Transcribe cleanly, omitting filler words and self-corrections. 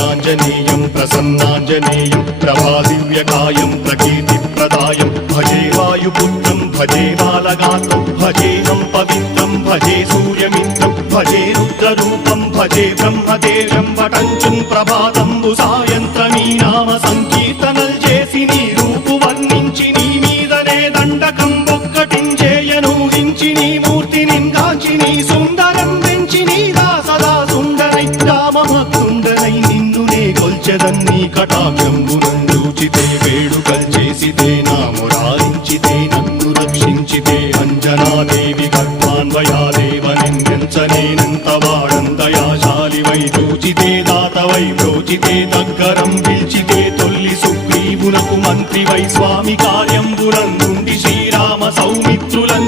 आञ्जनेयं प्रसन्नाञ्जनेयं प्रभादिव्यकायं प्रकीर्तिप्रदायं भजे वायुपुत्रं भजे बालगात्रं भजेऽहं पवित्रं भजे सूर्यमित्रं भजे रुद्ररूपं भजे ब्रह्मदेवं वटञ्चुं प्रभाతంబు సాయంత్రమీ నామ సంకీర్తనల్ చేసి నీ రూపు వర్ణించి నీ మీదనే దండకం ఒక్కటించేయను హించి నీ మూర్తిని గాంచి నీ సుందరం పెంచి నీ దాసదా సుందరై రామభక్తుండనై నిన్నునే కొల్చెదన్నీ కటాక్షంబునందూచితే వేడుకల్ చేసితే నా మురారించితే నన్ను రక్షించితే అంజనాదేవి గర్భాన్వయాదేవనెంచనేనంత వాడంతయాశాలివై చూచితే దాతవై ప్రోచితే దగ్గరం పిలిచితే తొల్లి సుగ్రీవునకు మంత్రివై స్వామి కార్యంబునందుండి శ్రీరామ సౌమిత్రులం